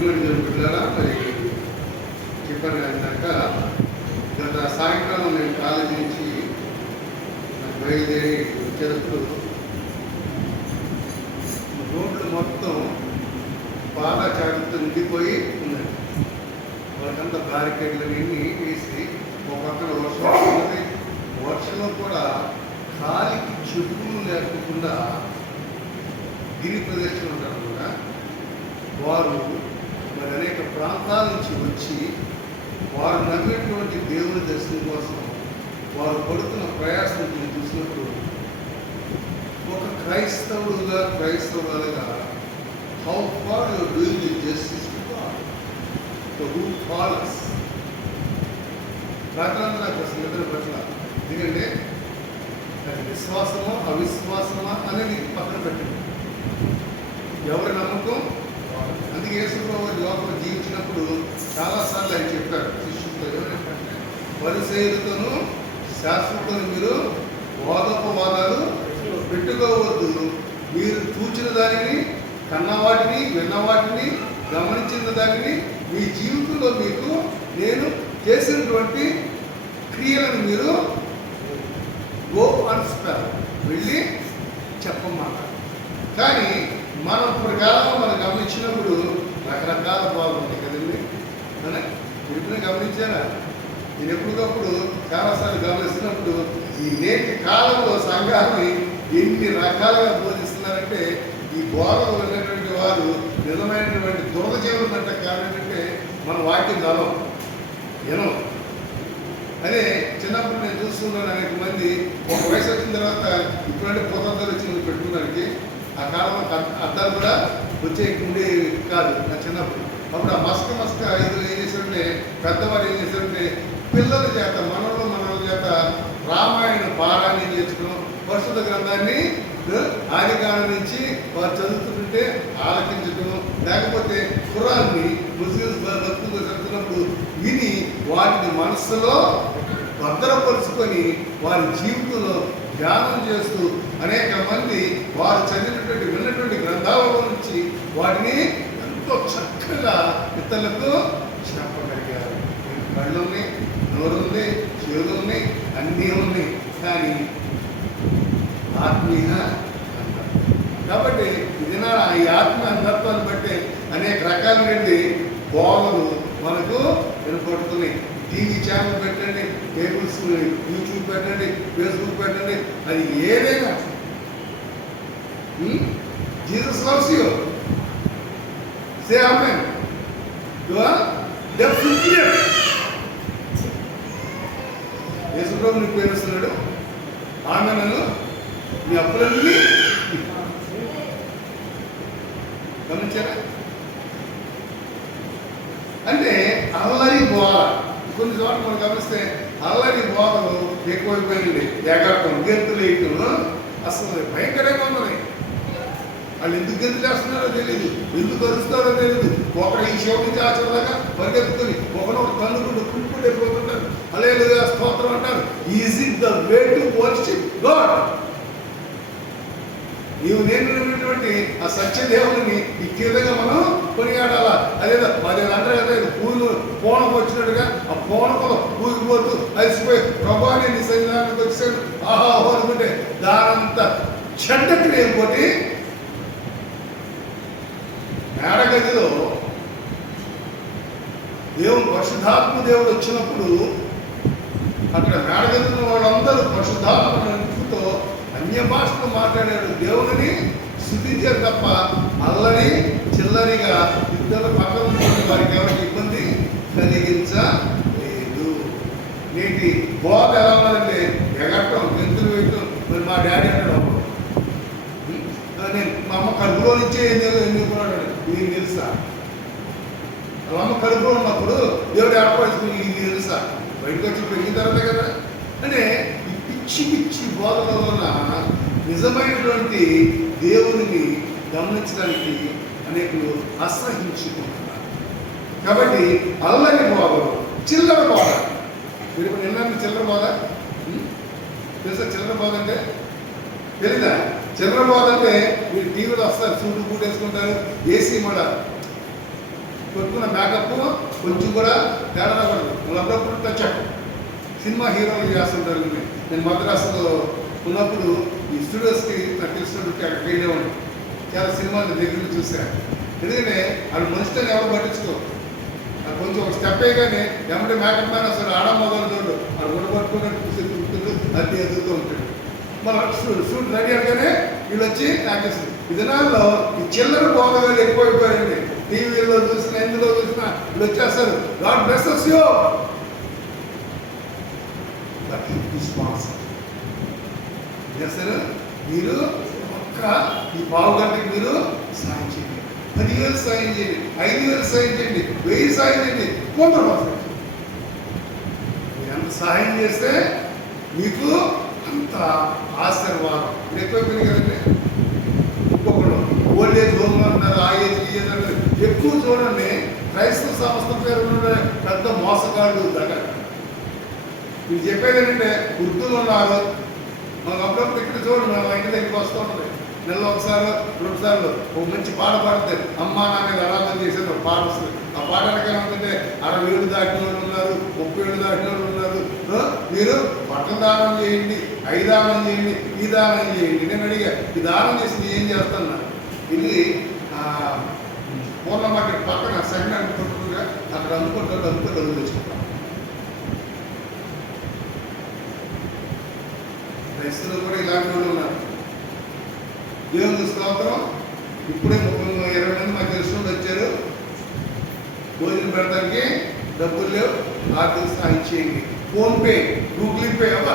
ప్రియమైన దేవుని బిడ్డలారా, మరి చెప్పాను కనుక గత సాయంకాలం నేను కాలేజీ నుంచి బయలుదేరి వచ్చేటప్పుడు రోడ్లు మొత్తం పాదచారులతో నిండిపోయి ఉన్నాయి. వాళ్ళకంతా బ్యారికేడ్లు అన్నీ వేసి ఒక పక్కన వర్షం వస్తుంది. వర్షంలో కూడా కాలికి చెప్పులు లేకుండా గిరి ప్రదేశంలో ఉంటారు కూడా వారు మరి అనేక ప్రాంతాల నుంచి వచ్చి వారు నమ్మేటువంటి దేవుని దర్శనం కోసం వారు పడుతున్న ప్రయాసం చూసినప్పుడు ఒక క్రైస్తవులుగా how far you're doing the justice to God who calls రాత్రంతా నాకు అసలు నిద్ర పట్ల. ఎందుకంటే అది విశ్వాసమా అవిశ్వాసమా అనేది పక్కన పెట్టండి, ఎవరి నమ్మకం. అందుకే యేసుప్రభువు వారి లోకంలో జీవించినప్పుడు చాలాసార్లు ఆయన చెప్పారు శిష్యులతో, ఏమంటే పరిసయ్యులతోనూ శాస్త్రులతోనూ మీరు వాదోపవాదాలు పెట్టుకోవద్దు. మీరు చూచిన దానిని, కన్నవాటిని, విన్నవాటిని, గమనించిన దానిని మీ జీవితంలో మీకు నేను చేసినటువంటి క్రియలను మీరు గో అన్స్పెల్ వెళ్ళి చెప్పమాట. కానీ మనం ప్రకారం మనం గమనించినప్పుడు రకరకాల బాగుంటాయి కదండి. ఇప్పుడు గమనించారా? నేను ఎప్పటికప్పుడు చాలాసార్లు గమనిస్తున్నప్పుడు ఈ నేటి కాలంలో సంఘాన్ని ఎన్ని రకాలుగా బోధిస్తున్నారంటే ఈ బోధలు ఉన్నటువంటి వారు నిజమైనటువంటి దురద జీవనం అంటే కారణం ఏంటంటే మన వాక్యం చదవం వినం. అదే చిన్నప్పుడు నేను చూస్తున్నాను అనేక మంది ఒక వయసు వచ్చిన తర్వాత ఇప్పుడంటే పోతాలు వచ్చి పెట్టుకోవడానికి ఆ కాలంలో అద్దాలు కూడా వచ్చే ఉండే కాదు నా చిన్నప్పుడు. అప్పుడు ఆ మస్క ఇది ఏం చేశారంటే పెద్దవారు ఏం చేశారంటే పిల్లల చేత మనవల చేత రామాయణ పారాయణం చేసుకోవడం, పరిశుద్ధ గ్రంథాన్ని ఆదికాలం నుంచి వారు చదువుతుంటే ఆలకించడం, లేకపోతే ఖురాన్ని ముస్లిమ్స్ భక్తులు చదువుతున్నప్పుడు విని వాటిని మనస్సులో భద్రపరుచుకొని వారి జీవితంలో ధ్యానం చేస్తూ అనేక మంది వారు చదివినటువంటి విన్నటువంటి గ్రంథాలలో నుంచి వాటిని ఎంతో చక్కగా ఇతరులకు చెప్పగలిగారు. కళ్ళు ఉన్నాయి, నోరు ఉంది, చెవులు ఉన్నాయి, అన్నీ ఉన్నాయి, కానీ ఆత్మీయ కాబట్టి ఇది ఈ ఆత్మ అంధత్వాన్ని బట్టి అనేక రకాలైనటువంటి బోధలు మనకు వినపడుతున్నాయి. టీవీ ఛానల్ పెట్టండి, కేబుల్స్, యూట్యూబ్ పెట్టండి, ఫేస్బుక్ పెట్టండి, అది ఏదైనా Jesus loves you, say amen. You are definitely యేసుప్రభు నీకు ప్రేమిస్తున్నాడు. ఆమేన్ అను. నీ అప్పులన్నీ గమనించారా? అంటే అల్లరి బోధ కొన్ని చోట్ల మనం గమనిస్తే అల్లరి బోధలు ఎక్కువైపోయింది. ఏకార్థం గెంతులు వేయటం అసలు భయంకరంగా ఉన్నది. వాళ్ళు ఎందుకు గెంతులు వేస్తున్నారో తెలియదు, ఎందుకు అరుస్తారో తెలియదు. ఒకరు ఈ శివ నుంచి ఆచరణగా పరిగెత్తుకొని ఒకనొకరు తల్లుకుంటూ కుంటుకుంటూ అయిపోతుంటారు. హల్లెలూయా స్తోత్రం అంటారు. Is it the way to worship God? నీవు నేర్పినటువంటి ఆ సత్యదేవుని ఈ విధంగా మనం కొనియాడాలా. అదేదో అంటారు కదా, పూలు పోనకు వచ్చినట్టుగా ఆ పోనకలో పూగిపోతూ అలసిపోయి ప్రభాని నీ సన్నిధానానికి వచ్చాడు ఆహా అనుకుంటే దానంతా చెడ్డ క్రియపోతే మేడగదిలో దేవుడు పరిశుద్ధాత్మ దేవుడు వచ్చినప్పుడు అక్కడ మేడగదిలో వాళ్ళందరూ పరిశుద్ధాత్మతో అన్య భాషలో మాట్లాడాడు. దేవుడిని స్తుతించారు తప్ప అల్లరి చిల్లరిగా ఇద్దరు పక్కన ఉంటున్న వారికి ఎవరికి ఇబ్బంది కలిగించలేదు. నేటి బోధ ఎలా ఉన్నదంటే ఎగట్టం, గెంతులు వేయటం. మరి మా డాడీ అన్నాడు అప్పుడు, నేను మా అమ్మ కడుపులో నుంచే ఎన్నుకున్నాడు. ఇది తెలుసా? వాళ్ళ అమ్మ కడుపులో ఉన్నప్పుడు దేవుడు ఏర్పడుతుంది, ఇది తెలుసా? బయటకు వచ్చి పెరిగిన తర్వాత కదా. అంటే ఈ పిచ్చి బోధల వలన నిజమైనటువంటి దేవుడిని గమనించడానికి అనేకులు అసహించుకుంటున్నారు. కాబట్టి అల్లరి బోధలు, చిల్లర బోధ. మీరు ఇప్పుడు నిన్న చిల్లర బోధ తెలుసా? చిల్లర బోధ అంటే తెలీదా? చిల్లర బోధ అంటే మీరు టీవీలో వస్తారు, సూటు బూట్ వేసుకుంటారు, ఏసీ మళ్ళా కొట్టుకున్న మేకప్ కొంచెం కూడా తేడా పడదు. మళ్ళీ అప్పుడప్పుడు టచ్ అప్ సినిమా హీరోలు చేస్తుంటారు. నేను మద్రాసులో ఉన్నప్పుడు ఈ స్టూడియోస్కి నాకు తెలిసినట్టు అక్కడికి వెళ్ళేవాడిని. చాలా సినిమాలు దగ్గర చూశాను. ఎందుకంటే వాళ్ళు మనిషిని ఎవరు పట్టించుకోరు. కొంచెం ఒక స్టెప్ అయ్యగానే ఎమ్మటే మేకప్ మ్యాన్ అసలు ఆడమోదాలు చూడు వాడు గుడ్డ పట్టుకున్నట్టు కూర్చుంటుందో అతి ఎదుగుతూ ఉంటాడు. మన షూట్ రెడీ అనగానే వీళ్ళు వచ్చి యాక్టర్స్. ఈ దినాల్లో ఈ చిల్లర బోధగాలు ఎక్కువైపోయారండి. టీవీలో చూసినా ఎందులో చూసినా వీళ్ళు వచ్చేస్తారు. గాడ్ బ్లెస్సెస్ యూ బట్ విశ్వాసం చేస్తారు. మీరు ఒక్క ఈ పావు గంటకి మీరు సాయం చేయండి. 10,000 సాయం చేయండి, 5,000 సాయం చేయండి, 1000 సాయం చేయండి, 100%. మీరు ఎంత సహాయం చేస్తే మీకు అంత ఆశీర్వాదం. మీరు ఎక్కువైపోయింది కదండి. ఇంకొకరు ఓల్డ్ ఏజ్ హోమ్ అంటారు, ఆ ఏజ్ ఈ ఏజ్ అంటారు. ఎక్కువ చూడండి క్రైస్తవ సంస్థ పేరు పెద్ద మోసగాళ్ళు దగ్గర. మీరు చెప్పేది ఏంటంటే వృద్ధులు ఉన్నారు. మాకు అప్పుడప్పుడు ఇక్కడ చూడండి, మా ఇంటి దగ్గరికి వస్తూ ఉంటుంది. నెలలో ఒకసారి 2 సార్లు ఒక మంచి పాట పాడతారు. అమ్మా నాన్న ఆరాధన చేసేది ఒక పాట వస్తుంది. ఆ పాట వెనకాలంటే 60 దాటిన వాళ్ళు ఉన్నారు, 30 దాటిన వాళ్ళు ఉన్నారు. మీరు బట్టలు దానం చేయండి, అవి దానం చేయండి, ఈ దానం చేయండి. నేను అడిగా ఈ దానం చేసి ఏం చేస్తున్నా. ఇది పూర్ణ మార్కెట్ పక్కన సెకండ్ హ్యాండ్ కొట్టుగా అక్కడ అమ్ముకుంటారు, డబ్బులు తెచ్చుకుంటాం. క్రైస్తవులు కూడా ఇలాంటి వాళ్ళు ఉన్నారు. దేవుని స్తోత్రం. ఇప్పుడే 30-20 మంది మాకు తెలిసిన వచ్చారు. భోజనం పెడతానికి డబ్బులు లేవు, ఆర్థిక సహాయం చేయండి. ఫోన్పే, గూగుల్ పే అవ్వ.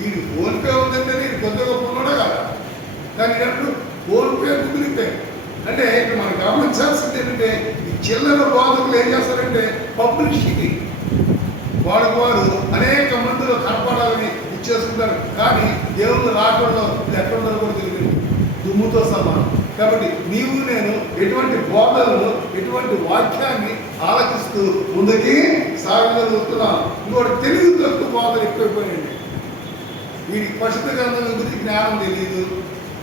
ఈ ఫోన్పే ఉందంటే నేను కొద్దిగా గొప్ప ఉన్నాడా కదా. కానీ ఇప్పుడు ఫోన్పే, గూగుల్ పే అంటే ఇప్పుడు మనం గమనించాల్సింది ఏంటంటే ఈ చిల్లర బాధకులు ఏం చేస్తారంటే పబ్లిసిటీ వాడు అనేక మందిలో కనపడాలని ఇచ్చేసుకుంటారు. కానీ దేవుళ్ళు రాకుండా ఎక్కడ ఉందో కూడా తెలియదు, దుమ్ముతో సమానం. కాబట్టి నీవు నేను ఎటువంటి బోధనలు, ఎటువంటి వాక్యాన్ని ఆలోచిస్తూ ముందుకి సాగగలుగుతున్నాం. ఇంకోటి తెలివి తక్కువ బోధలు ఎక్కువైపోయాయండి. వీడికి పరిశుద్ధ గ్రంథం గురించి జ్ఞానం తెలియదు,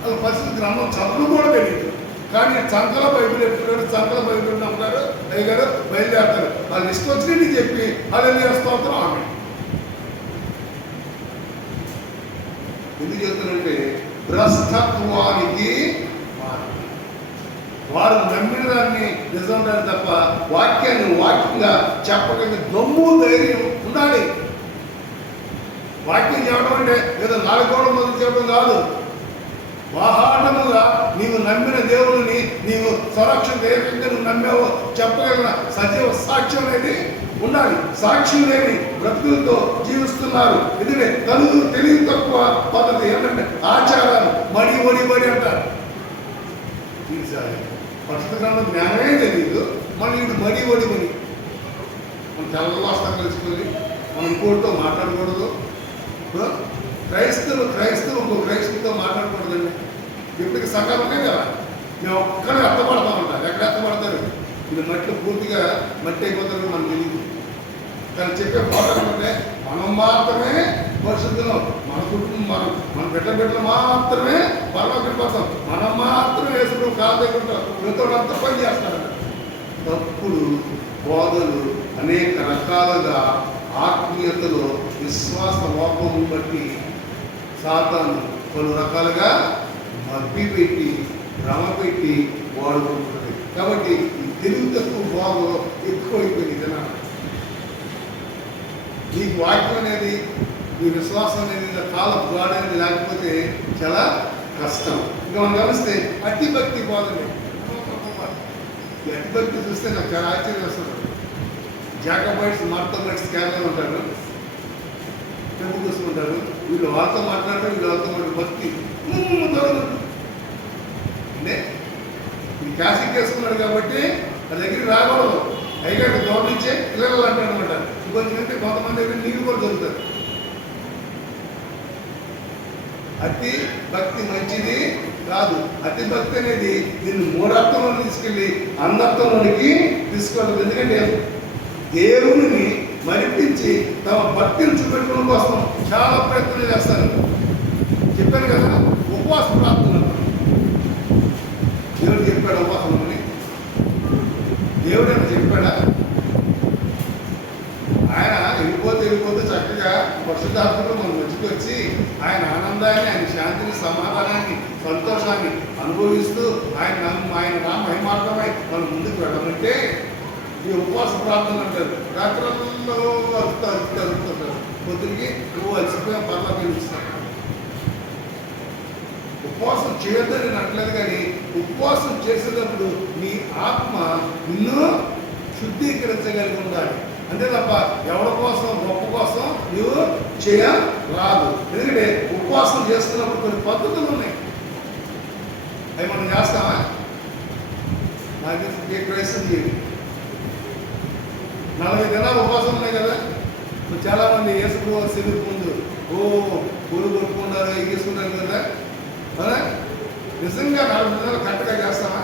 అసలు పరిశుద్ధ గ్రంథం చదువు కూడా తెలియదు. కానీ చంకల బైబిల్ ఎట్టున్నాడు, చంకల బైబిల్ నమ్ముతారు, అయ్యగారు బయలుదేరుతారు. వాళ్ళు ఇష్టం వచ్చినట్టు చెప్పి వాళ్ళు స్తోత్రం ఆమె. ఎందుకు చెప్తానంటే భ్రష్టత్వానికి వారు నమ్మిన దాన్ని నిజం దాన్ని తప్ప వాక్యాన్ని వాక్యంగా చెప్పగలిగే దమ్ము ధైర్యం ఉండాలి. వాక్యం చెప్పడం అంటే ఏదో 4 గోడల మొదలు చెప్పడం కాదు. బాహాటముగా నీవు నమ్మిన దేవుడిని నీవు సంరక్షణ ఏదైతే నువ్వు నమ్మావో చెప్పగలిగిన సజీవ సాక్ష్యం అనేది ఉండాలి. సాక్ష్యం లేని బ్రతుకులతో జీవిస్తున్నారు. ఎందుకంటే తను తెలివి తక్కువ పద్ధతి ఏంటంటే ఆచారాలు మడి అంటారు. పరిశుద్ధ గ్రంథం జ్ఞానమే తెలియదు, మళ్ళీ ఇటు మడి మనం తెల్లవాస్తం కలుసుకొని మనం ఇంకోటితో మాట్లాడకూడదు. క్రైస్తవులు ఇంకో క్రైస్తవులతో మాట్లాడకూడదండి. ఇప్పటికి సంఘాలు ఉన్నాయి కదా, మేము ఒక్కడే ఎత్తపడతామంటారు. ఎక్కడ ఎత్తపడతారు? ఇది మట్టి పూర్తిగా మట్టి అయిపోతారు మనకు తెలియదు. కానీ చెప్పే పోవడం అంటే మనం మాత్రమే పరిశుద్ధులం, మన కుటుంబం మన బిడ్డలు మాత్రమే పరలోకి పోతాం, మనం మాత్రమే వేసుకుంటాం, కాలు దగ్గర మిగతాడంతా పని చేస్తారంట. తప్పుడు బోధలు అనేక రకాలుగా ఆత్మీయతలో విశ్వాస లోపం బట్టి సాతాను పలు రకాలుగా మభ్యపెట్టి భ్రమపెట్టి వాడుకుంటుంది. కాబట్టి ఈ తెలివి తక్కువ బోధలో ఎక్కువైపోయింది కదా. నీకు వాక్యం అనేది, నీ విశ్వాసం అనేది కాలం గాడ్ అనేది లేకపోతే చాలా కష్టం. ఇంకా మనం గమనిస్తే అతిభక్తి బోధనే. ఈ అతిభక్తి చూస్తే నాకు చాలా ఆశ్చర్యం వస్తుంది. జాకబైట్స్, మార్తోబైట్స్ కేరళలో ఉంటారు, పెంపు కూసుకుంటారు. వీళ్ళు వాళ్ళతో మాట్లాడతారు, వీళ్ళు వాళ్ళతో మాట్లాడు భక్తి అంటే ఈ క్యాసిక్ వేసుకున్నాడు కాబట్టి ఆ దగ్గరికి రాకూడదు. అయ్యగారికి గౌరవించే పిల్లలు అంటాడు అనమాట. ఇంకొంచెం అంటే కొంతమంది దగ్గర నీళ్ళు కూడా దొరుకుతారు. అతి భక్తి మంచిది కాదు. అతి భక్తి అనేది నిన్ను మూఢత్వంలో తీసుకెళ్ళి అందత్వంలోనికి తీసుకోవద్దు. ఎందుకంటే దేవుని మరిపించి తమ భక్తిని చూపెట్టుకోవడం కోసం చాలా ప్రయత్నం చేస్తారు. చెప్పాను కదా, ఉపవాస ప్రార్థన దేవుడు చెప్పాడు ఉపవాసం అని. దేవుడు ఏమైనా చెప్పాడా? ఆయన వెళ్ళిపోతే చక్కగా పరిశుద్ధాత్మలో మన మధ్యకి వచ్చి ఆయన ఆనందాన్ని, ఆయన శాంతిని, సమాధానాన్ని, సంతోషాన్ని అనుభవిస్తూ ఆయన మహిమార్గమై మనం ముందుకు వెళ్ళమంటే ఈ ఉపవాస ప్రార్థనలు అంటారు. రాత్రుల్లో అరుపుతుంటారు, పొద్దుకి నువ్వు అలసిపోయి పర్లా పిలుస్తాను. ఉపవాసం చేయొద్దని అనట్లేదు, కానీ ఉపవాసం చేసేటప్పుడు నీ ఆత్మ నిన్ను శుద్ధీకరించగలిగి ఉండాలి. అంతే తప్ప ఎవరి కోసం, గొప్ప కోసం నువ్వు చేయరాదు. ఎందుకంటే ఉపవాసం చేస్తున్నప్పుడు కొన్ని పద్ధతులు ఉన్నాయి, అవి మనం చేస్తామా? నాకు ప్రయత్నం చేయండి. 40 దినాలు ఉపవాసం ఉన్నాయి కదా. చాలామంది వేసుకు శరీరం ముందు పూలు కొట్టుకుంటారు, ఎగేసుకుంటారు కదా. అవునా? నిజంగా 40 దినాలు కరెక్ట్గా చేస్తామా?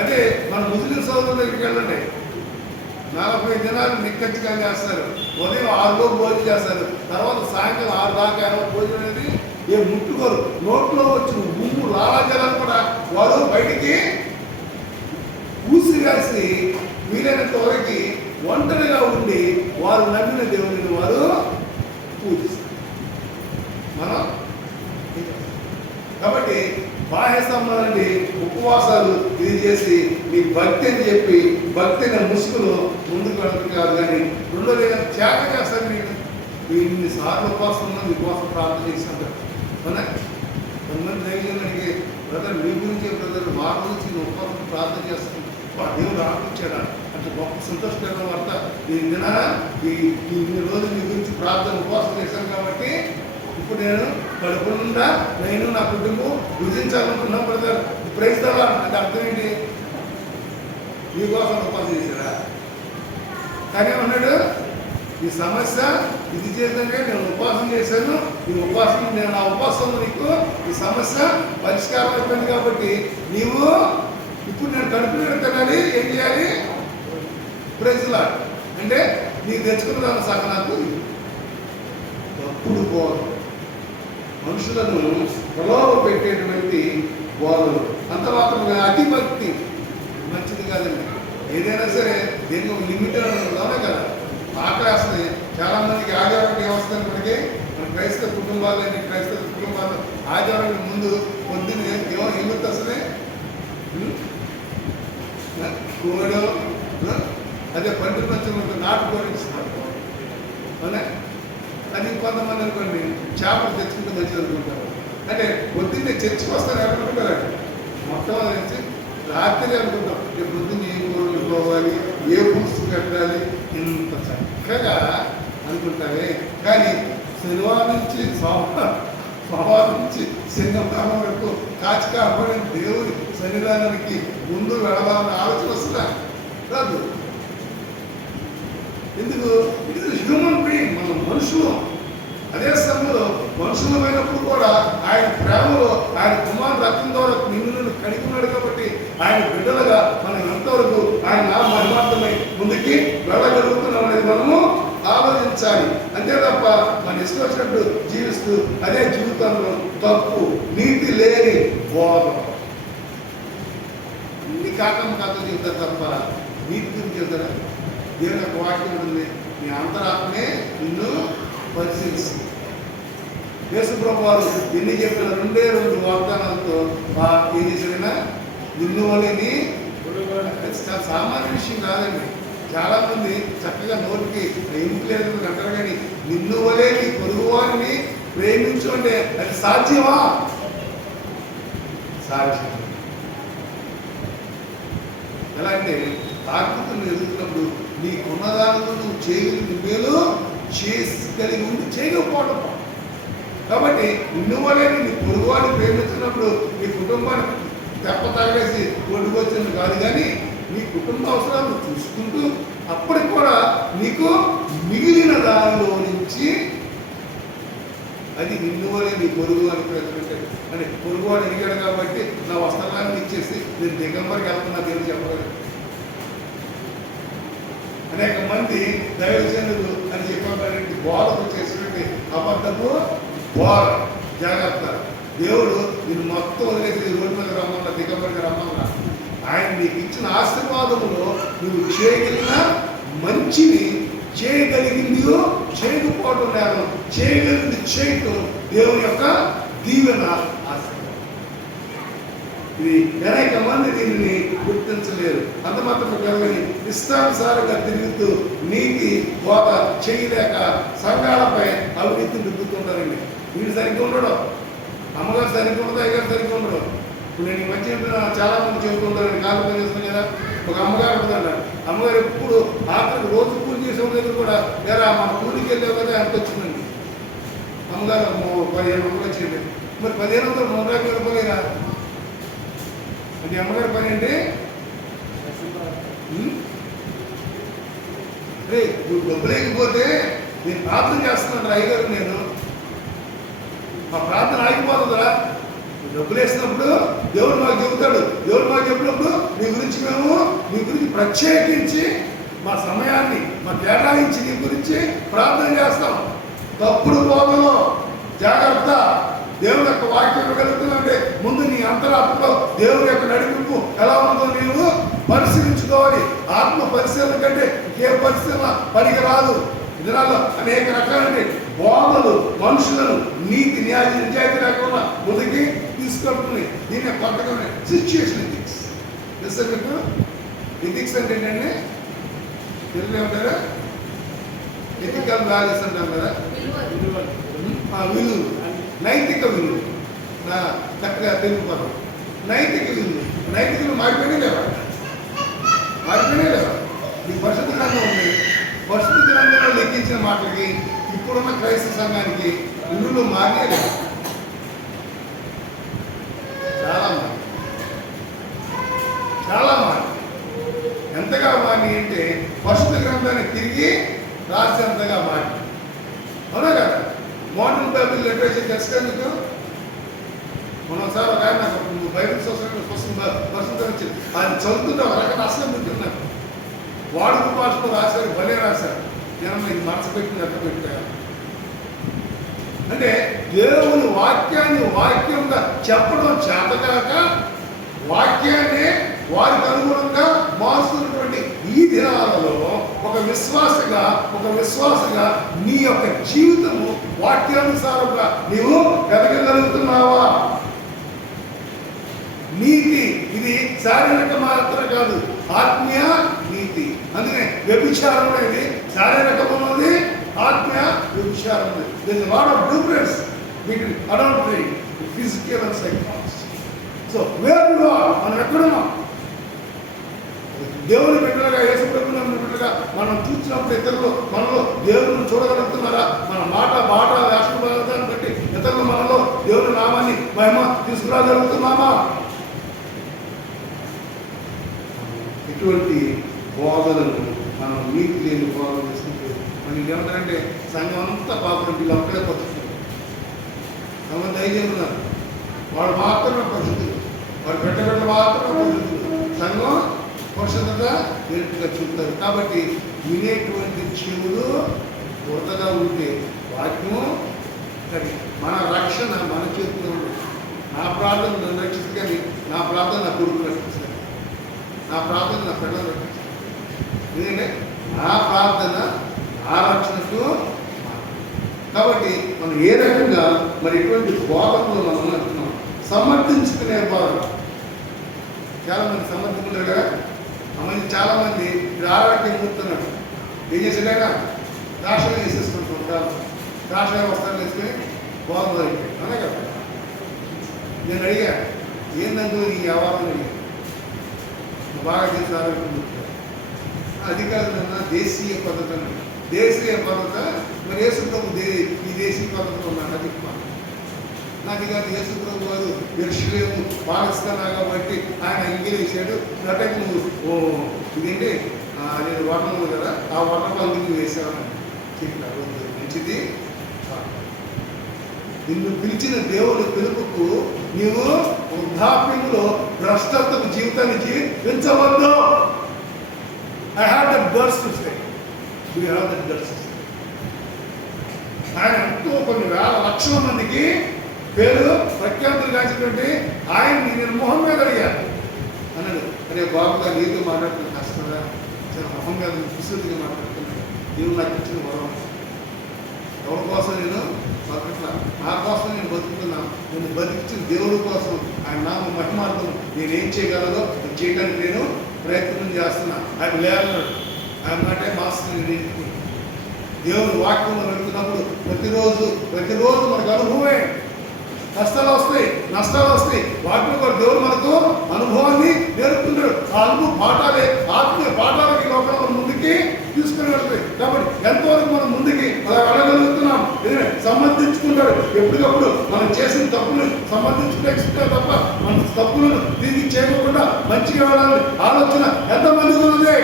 అదే మన ముస్లిం సోదరుల దగ్గరికి వెళ్ళండి, 40 దినాలు నిక్కచ్చిగా చేస్తారు. ఉదయం 6 భోజనం చేస్తారు, తర్వాత సాయంత్రం 6 దాకా భోజనం అనేది ఏ ముట్టుకోరు. నోట్లో వచ్చిన ఉమ్ము లాలాజలాలు కూడా వారు బయటికి ఊసివేసి వీలైనంత వరకు ఒంటరిగా ఉండి వారు నమ్మిన దేవుడిని వారు పూజిస్తారు. మనం కాబట్టి బాహ్య సంబంధాన్ని ఉపవాసాలు ఇది చేసి నీ భక్తి అని చెప్పి భక్తిని ముసుగులో ముందుకు వెళ్ళడం కాదు, కానీ రెండోది త్యాగం చేస్తాను. నేను ఇన్నిసార్లు ఉపవాసం ఉన్నా మీకోసం ప్రార్థన చేసినట్టు అవునా? కొంతమంది దైవజనుడికి బ్రదర్ మీ గురించి బ్రదర్ మా గురించి నేను ఉపవాసం ప్రార్థన చేస్తాను, దేవుడు ఆపించాడా అంటే గొప్ప సంతోషకరమైన వార్త. ఈ దిన ఇన్ని రోజులు మీ గురించి ప్రార్థన ఉపవాసం చేశాను కాబట్టి ఇప్పుడు నేను కడుపునుండా నేను నా కుటుంబం విధించాలనుకున్నాం బ్రదర్. ప్రైజ్ దలా అంటే అర్థం ఏంటి? మీకోసం ఉపవాసం చేశారా? కానీ అన్నాడు ఈ సమస్య ఇది చేద్దామే నేను ఉపవాసం చేశాను, ఈ ఉపవాసం నేను నా ఉపవాసంలో నీకు ఈ సమస్య పరిష్కారం అయిపోయింది కాబట్టి నీవు ఇప్పుడు నేను కడుపు తినాలి, ఏం చేయాలి? ప్రైజ్ లార్డ్ అంటే నీకు తెచ్చుకున్న దాని సగం నాకు తప్పుడు బోధ, మనుషులను ప్రలోభ పెట్టేటువంటి బోధలు. అంత మాత్రమే అతి భక్తి మంచిది కాదండి. ఏదైనా సరే దేనికి ఒక లిమిట్ ఉండాలి కదా. ఆకలేస్తుంది చాలా మందికి. ఆదివారం ఏమొస్తున్నప్పటికీ మన క్రైస్తవ కుటుంబాలు ఆదివారం ముందు పొద్దున్న ఏమో వస్తుంది కోడో అదే పండుగ మంచి నాటుకోడి ఇస్తున్నారు అవునా? అది కొంతమంది అనుకోండి చేపలు తెచ్చుకుంటే మంచిది అనుకుంటారు. అంటే పొద్దున్నే చర్చకు వస్తాను అనుకుంటారండి. మొత్తం నుంచి రాత్రి అనుకుంటాం పొద్దున్న ఏం కూరలు పోవాలి, ఏ పులుసు పెట్టాలి, ఇంత చక్కగా అనుకుంటారే. కానీ శనివారం నుంచి సోమవారం నుంచి శనివారం వరకు కాచి కాపాడే దేవుడి సన్నిధానానికి ముందు వెళ్ళాలన్న ఆలోచన వస్తుందా? రాదు. ఎందుకు? ఇట్ ఇస్ హ్యూమన్ బీయింగ్, మనం మనుషులు. అదే సమయంలో మనుషులమైనప్పుడు కూడా ఆయన ప్రేమలో ఆయన కుమారు రక్తం ద్వారా నిన్ను కడుగున్నాడు కాబట్టి ఆయన బిడ్డలుగా మనం ఎంతవరకు ఆయన మహిమార్థమై ముందుకి వెళ్ళగలుగుతున్నాం అనేది మనము ఆలోచించాలి. అంతే తప్ప మన ఇష్టం వచ్చినట్టు జీవిస్తూ అదే జీవితంలో తప్పు నీతి లేని బోధం ఇన్ని కాకం చెబుతారు తప్ప నీతి గురించి చెబుతారా? దేవుని యొక్క వాక్యం ఉంటుంది, నీ అంతరాత్మే నిన్ను పరిశీలిస్తుంది. యేసుప్రభు వారు ఎన్ని చెప్పిన 2 వాగ్దానాలతో ఏం చేశారైనా నిన్ను వాళ్ళని చాలా సామాన్య విషయం కాదండి. చాలామంది చక్కగా నోటికి ఇంటి లేదు అంటారు, కానీ నిన్ను వలే నీ పొరుగు వారిని ప్రేమించు అంటే అది సాధ్యమా? సాధ్యం. ఎలా అంటే ఆకృతిని ఎదుగుతున్నప్పుడు నీకున్నదానితో నువ్వు చేయగలిగిన మేలు కలిగి ఉండి చేయకపోవడం. కాబట్టి నువ్వలే నీ పొరుగువాడిని ప్రేమించినప్పుడు నీ కుటుంబాన్ని తెప్ప తాగేసి కొట్టుకొచ్చింది కాదు, కానీ నీ కుటుంబ అవసరాలు చూసుకుంటూ అప్పటికి కూడా నీకు మిగిలిన దానిలో నుంచి అది నిన్నువలే నీ పొరుగు అని ప్రయత్నించాడు. అని పొరుగువాడు అడిగాడు కాబట్టి నా వస్త్రాన్ని ఇచ్చేసి నేను దిగంబరికి వెళ్తున్నా దేవుడు చెప్పలేదు. అనేక మంది దైవజనులు అని చెప్పబడి బోధకు చేసినట్టు అబద్ధపు బోధ. జాగ్రత్త. దేవుడు నిన్ను మొత్తం వదిలేసి రోడ్డు మీద రమ్మన్నా, దిగంబరికి రమ్మన్నా ఆయన నీకు ఇచ్చిన ఆశీర్వాదములో నువ్వు చేయగలిగిన మంచిని చేయగలిగింది చేయకపోవడం లేదు, చేయగలిగింది చేయటం దేవుని యొక్క దీవెన ఆశీర్వాదం. ఇది అనేక మంది దీనిని గుర్తించలేరు. అంత మాత్రం కలగని ఇష్టానుసారంగా తిరుగుతూ నీతి బోధ చేయలేక సంఘాలపై అవినీతిని దిద్దుతుంటారండి. వీడు సరిగ్గా ఉండడం, అమ్మగారు సరిగ్గా ఉండదు, అయ్యగారు సరిగ్గా ఉండడం. ఇప్పుడు నేను ఈ మధ్య చాలా మంది చెబుతుంటారండి, కాలు పని చేస్తాను కదా, ఒక అమ్మగారు ఉంటుందంట. అమ్మగారు ఎప్పుడు ఆఖరికి రోజు పూజ చేసే దగ్గర కూడా లేదా మన కూలికి వెళ్ళే కదా ఎంత వచ్చిందండి. అమ్మగారు 15 వందలు వచ్చింది. మరి 15 వందలు 100 రూపాయలేరా? అది అమ్మగారి పని అంటే నువ్వు డబ్బు లేకపోతే నేను ప్రార్థన చేస్తున్నాను అయ్యగారు, నేను మా ప్రార్థన ఆగిపోతుందా? డబ్బులు వేసినప్పుడు దేవుడు మాకు చెబుతాడు. దేవుడు మాకు చెప్పినప్పుడు నీ గురించి మేము నీ గురించి ప్రత్యేకించి మా సమయాన్ని మా కేటాయించి నీ గురించి ప్రార్థన చేస్తాం. తప్పుడు బోధలో జాగ్రత్త. దేవుని యొక్క వాక్యం కలుగుతుందంటే ముందు నీ అంతరాత్మలో దేవుని యొక్క నడిపింపు ఎలా ఉందో నీవు పరిశీలించుకోవాలి. ఆత్మ పరిశీలన కంటే ఏ పరిశీలన పనికి రాదు. దినాల్లో అనేక రకాలైన బోధలు మనుషులను నీతి న్యాయ నిజాయితీ లేకుండా ముందుకి తీసుకెళ్తుంది. దీన్ని కొత్తగా సిచ్యుయేషన్ ఎథిక్స్. తెలుసా మీకు? ఎథిక్స్ అంటే ఏంటంటే తెలుగు ఏమంటారా? ఎథికల్ వాల్యూస్ అంటాం కదా, విలువలు, నైతిక విలువలు. చక్కగా తెలుగు పదం నైతిక విలువలు. నైతికలు మారిపోయినా లేవా? మారిపోయినా లేవా? ఈ పరిశుద్ధ గ్రంథం ఉంది. పరిశుద్ధ గ్రంథంలో లెక్కించిన మాటలకి ఇప్పుడున్న క్రైస్తవ సంఘానికి విలువలు మారినే లేవు. చాలా మారి ఎంతగా మారి అంటే పరిశుద్ధ గ్రంథాన్ని తిరిగి రాసేంతగా మారి. అవునా కదా? మోడర్న్ బైబిల్ లిటరేచర్ తెలుసు మీకు. మనసారి ఒక ఆయన నాకు బైబిల్ సొసైటీ పరిశుద్ధం వచ్చింది. ఆయన చదువుతుంటే ఒక రకంగా అసలు వింటున్నాను. వాడుక భాషలో రాశారు, భలే రాశారు. జనం ఇది మనసు పెట్టింది అట్ట పెట్టారు. అంటే దేవుని వాక్యాన్ని వాక్యంగా చెప్పడం చేతకాక వాక్యాన్ని వారికి అనుగుణంగా మారుస్తున్నటువంటి ఈ దినాలలో ఒక విశ్వాసగా నీ యొక్క జీవితము వాక్యానుసారంగా నీవు ఎదగగలుగుతున్నావా? నీతి ఇది శారీరక మాత్రం కాదు, ఆత్మీయ నీతి. అందుకనే వ్యభిచారం అనేది శారీరకమైనది, ఆత్మీయ వ్యభిచారం అనేది. There is a lot of difference between adultery, physical and psychological. So where you are, మనం ఎక్కడున్నాం? దేవుని బిడ్డలుగా, యేసు ప్రభువుని బిడ్డలుగా మనం చూసినప్పుడు ఇతరులు మనలో దేవుని చూడగలుగుతున్నారా? మన మాట వేషభాగాన్ని బట్టి ఇతరులు మనలో దేవుని నామాన్ని మహిమ తీసుకురాగలుగుతున్నామా? ఇటువంటి బోధనలు మనం నీతి లేని బోధన చేస్తుంటే మనకి ఏమంటారంటే సంఘం అంతా పాపం వీళ్ళు ఒక్కడే పద్ధతులు. సంఘం ధైర్యం ఉన్నారు, వాడు మాత్రమే పరిస్థితులు, వాడు పెట్టబెట్ట మాత్రమే పరిస్థితులు. సంఘం పరిశుద్ధత నేర్పుగా చూపుతారు. కాబట్టి వినేటువంటి చెవులు వృధగా ఉంటే వాక్యము మన రక్షణ మన చేతిలో ఉంటుంది. నా ప్రార్థన నన్ను రక్షిస్తుంది, కానీ నా ప్రార్థన నా కొడుకు రక్షిస్తాను, నా ప్రార్థన నా పిల్లలు రక్షిస్తాను. ఎందుకంటే నా ప్రార్థన నా రక్షణకు. కాబట్టి మనం ఏ రకంగా మరి ఎటువంటి బోధనలు మనం అంటున్నాం? సమర్థించుకునే బోధన. చాలామంది సమర్థించుకుంటారు కదా. చాలామంది ఇప్పుడు ఆరోగ్యం కూర్చున్నాడు. ఏం చేసాడైనా రాష్ట్రం వేసేసుకుంటుంటారు. రాష్ట్రాలు వస్త్రాలు వేసుకొని బాగుంది అనే కదా. నేను అడిగా, ఏందంటూ ఈ వ్యవహారం అడిగాను. బాగా చేసి ఆరోగ్యం అధికారులన్నా దేశీయ పద్ధతి అన్నాడు. దేశీయ పద్ధతి మరి యేసుప్రభు ఈ దేశీయ పద్ధతిలో ఉన్నాడు. అది నాకు కాదు, యేసుప్రభు వారు యెరూషలేము పాలిస్తానా కాబట్టి ఆయన ఇంగిలేసాడు. అటకు నువ్వు ఇదేంటి నేను వర్ణం ఉంది కదా, ఆ వర్ణం అందుకు వేసావని చెప్పారు. మంచిది. నిన్ను పిలిచిన దేవుని పిలుపుకు నీవు వృద్ధాప్యంలో భ్రష్టత్వపు జీవితాన్ని జీవించవద్దు. I have the guts to say. Do you have the guts to say? ఆయన ఎంతో కొన్ని వేల లక్షల మందికి పేరు ప్రఖ్యాతులు కాల్చినటువంటి ఆయన నేను మొహం మీద అడిగాను అన్నాడు. అరే బాబుగా నీతో మాట్లాడుతున్న కష్టంగా చాలా మొహంగా విస్తృతిగా మాట్లాడుతున్నాను. దేవుడు నాకు ఇచ్చిన వరం. ఎవరి కోసం నేను బతుకుతున్నా, నా కోసం నేను బతుకుతున్నాను. నేను బతికించిన దేవుడి కోసం, ఆయన నామ మహిమార్థం నేనేం చేయగలదో చేయడానికి నేను ప్రయత్నం చేస్తున్నా. ఆయన లేన్నాడు, ఆయన మాటే మాస్టర్. దేవుని వాక్యం వెళ్తున్నప్పుడు ప్రతిరోజు మనకు అనుభవమే. కష్టాలు వస్తాయి, నష్టాలు వస్తాయి, వాటిలో కూడా దేవుడు మనకు అనుభవాన్ని నేర్పుతున్నాడు. ఆ అనుభవ పాఠాలే ఆత్మీయ పాఠాలకి లోపల ముందుకి తీసుకుని వెళ్తాయి. కాబట్టి ఎంతవరకు మనం ముందుకి అలా వెళ్ళగలుగుతున్నాం, సమర్థించుకుంటాడు. ఎప్పటికప్పుడు మనం చేసిన తప్పులు సమర్థించుకుంటే తప్ప మన తప్పులను తిరిగి చేయకుండా మంచిగా వెళ్ళాలని ఆలోచన ఎంతమందికి ఉన్నది?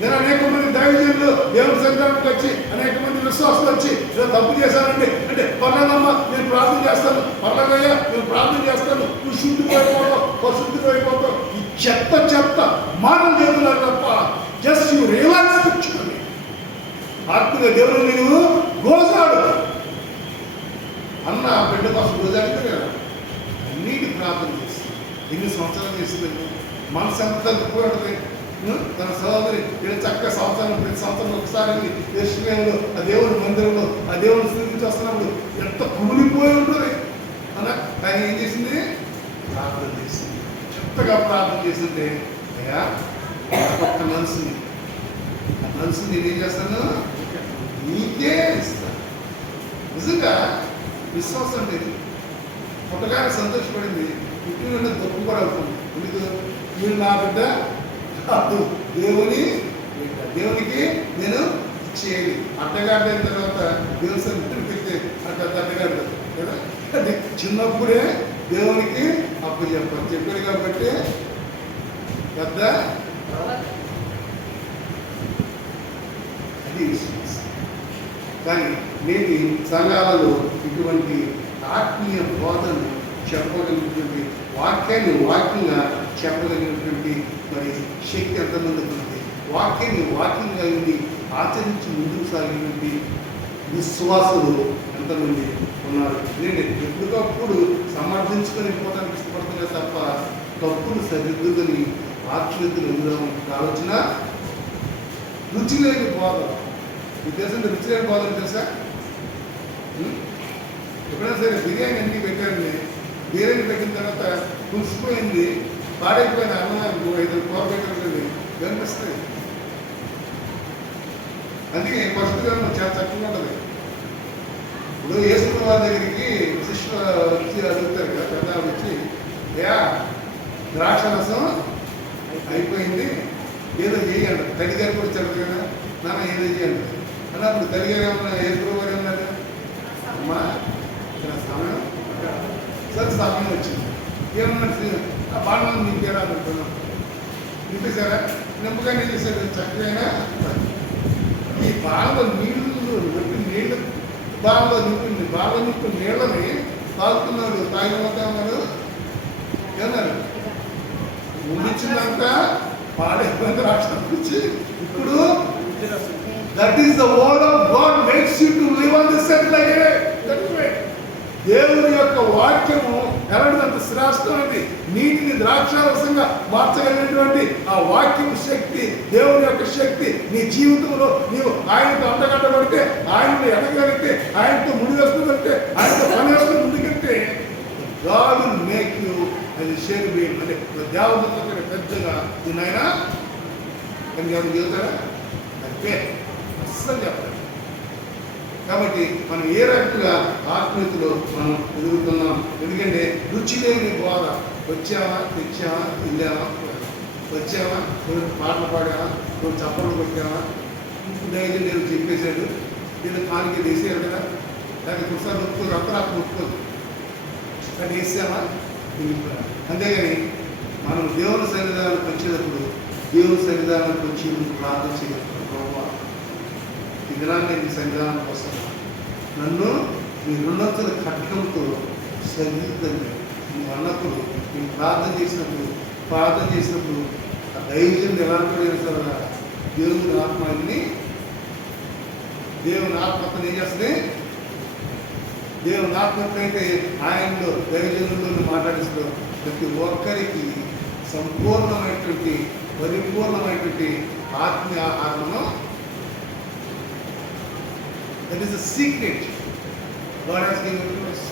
నేను అనేక మంది దైవజనులు దేవుని సంఘానికి వచ్చి అనేక మంది విశ్వాసులు వచ్చి ఇలా తప్పు చేశానండి అంటే, పర్లేదమ్మా నేను ప్రార్థన చేస్తాను, పర్లేదయ్యా నేను ప్రార్థన చేస్తాను, నువ్వు శుద్ధికి అయిపోతావు, పరిశుద్ధికి అయిపోతావు, ఈ చెత్త మాటలు చెబుతున్నారు తప్ప జస్ట్ యూ రియలైజ్ తెచ్చుకోండి. ఆత్మీయ దేవుడు నీవు గోసాడు అన్న బిడ్డ కోసం గోజాడితే కదా అన్నిటి ప్రార్థన చేస్తుంది. ఎన్ని సంవత్సరాలు చేస్తుంది, మనసు ఎంత తగ్గిపోతుంది. తన సహోదరి చక్కగా ప్రతి సంవత్సరం ఒకసారి యెరూషలేములో ఆ దేవుని మందిరంలో ఆ దేవుని స్థితికి వస్తున్నప్పుడు ఎంత కుమిలిపోయి ఉంటుంది అన్న. కానీ ఏం చేసింది? ప్రార్థన చేసింది. చెత్తగా ప్రార్థన చేసింటే, అయ్యా ఒక్క మనసుని, ఆ మనసుని నేనేం చేస్తాను? నీకే ఇస్తాను. నిజంగా విశ్వాసం అంటే పుట్టగానే సంతోషపడింది, పుట్టిన దుఃఖం కూడా అవుతుంది. ఎందుకు? మీరు నా బిడ్డ కాదు, దేవునికి నేను ఇచ్చేయాలి. అట్టగాడిన తర్వాత దేవుని సన్నిధికి పెడితే అట్టగాడు కదా. అది చిన్నప్పుడే దేవునికి అప్పు చెప్పాడు కాబట్టి పెద్ద అది విశ్వాసం. కానీ నేటి సంఘాలలో ఇటువంటి ఆత్మీయ బోధను చెప్పగలిగినటువంటి వాక్యంగా చెప్పగలిగినటువంటి మరి శక్తి ఎంతమందికి ఉంది? వాక్యంగా ఉండి ఆచరించి ముందుకు సాగినటువంటి విశ్వాసులు ఎంతమంది ఉన్నారు? నేను ఎప్పటికప్పుడు సమర్థించుకొని వెళ్ళిపోవడానికి ఇష్టపడుతున్నా తప్ప తప్పులు సరిద్దుకొని ఆక్షేతులు ఎదురవడానికి ఆలోచన. రుచి లేని బోధ, మీకు తెలుసంటే రుచి లేని బోధ తెలుసా? ఎప్పుడైనా సరే బిర్యానీ అన్నీ పెట్టానండి, బిర్యానీ పెట్టిన తర్వాత పులిసిపోయింది, పాడైపోయిన అన్నం 5 కూర పెట్టాలి కనిపిస్తుంది. అందుకే పరిస్థితిగా చాలా చక్కగా ఉంటుంది. ఇప్పుడు యేసుకున్న వారి దగ్గరికి శిష్యులు వచ్చి అడుగుతారు కదా, పెద్దవాళ్ళు వచ్చి, యా ద్రాక్ష రసం అయిపోయింది, ఏదో చేయండి. తల్లిగారు కూడా చెడు కదా, నాన్న ఏదో చేయండి అన్నప్పుడు తల్లిగారు ఏమన్నా యేసుకున్న వారు ఏమన్నారు? అమ్మా ఇక్కడ సమయం సరే సమయం వచ్చింది, ఏమన్నా బాణం నింపారా అనుకున్నాం, నింపేశారా? నింపగానే చేశారు చక్కగా. ఈ బాగా నీళ్ళు బాగా నింపి నీళ్ళని తాగుతున్నాడు. తాగిపోతామన్నారు ఏమన్నారు? ఉండిచ్చిందంతా పాడైపోయింది రాష్ట్రం నుంచి. ఇప్పుడు that is the word of God makes you to live on this earth like a. దేవుని యొక్క వాక్యము ఎలాంటిదంత శ్రేష్టమైనది. నీటిని ద్రాక్షారసంగా మార్చగలిగినటువంటి ఆ వాక్యము శక్తి, దేవుని యొక్క శక్తి నీ జీవితంలో నీవు ఆయనతో అంటగట్టబడితే, ఆయనతో ఎదగలిగితే, ఆయనతో ముడివేసుకుంటే, ఆయనతో పని వేసుకుని ముందుకెళ్తే God will make you as a share being. అంటే దేవదూత పెద్దగా ఉన్నాయన కానీ ఎవరు చెబుతారా? అంటే అస్సలు చెప్పాలి. కాబట్టి మనం ఏ రకంగా ఆత్మీయతలో మనం ఎదుగుతున్నాం? ఎందుకంటే రుచి లేని బోధ. వచ్చావా, తెచ్చావా, వెళ్ళావా, వచ్చావా, పాటలు పాడావా, చప్పట్లు కొట్టావా, దయచేసి నేను చెప్పేశాడు, నేను కానికి వేసేయాలి కదా, దానికి ఒకసారి ఒప్పుకోదు, రక్తరాత్మ ఒప్పుకోదు, అది వేసావా వెళ్ళిపోయాను. అంతేగాని మనం దేవుని సన్నిధానానికి వచ్చేటప్పుడు దేవుని సన్నిధానానికి వచ్చి ప్రార్థన చేయగలుగుతాం. ఈ దినాన్ని నేను సన్నిధానానికి వస్తాను, నన్ను మీ 200 ఖడ్గంతో సరిదిద్దండి. నువ్వు అన్నప్పుడు నేను ప్రార్థన చేసినప్పుడు ఆ ధైర్యం ఎలాంటి సరే దేవుని ఆత్మని దేవుని ఆత్మతో ఏం చేస్తుంది? దేవుని ఆత్మకైతే ఆయనలో దైవజనుల్లో మాట్లాడిస్తూ ప్రతి ఒక్కరికి సంపూర్ణమైనటువంటి పరిపూర్ణమైనటువంటి ఆత్మీయ ఆహారమును. That is the secret God has given to us.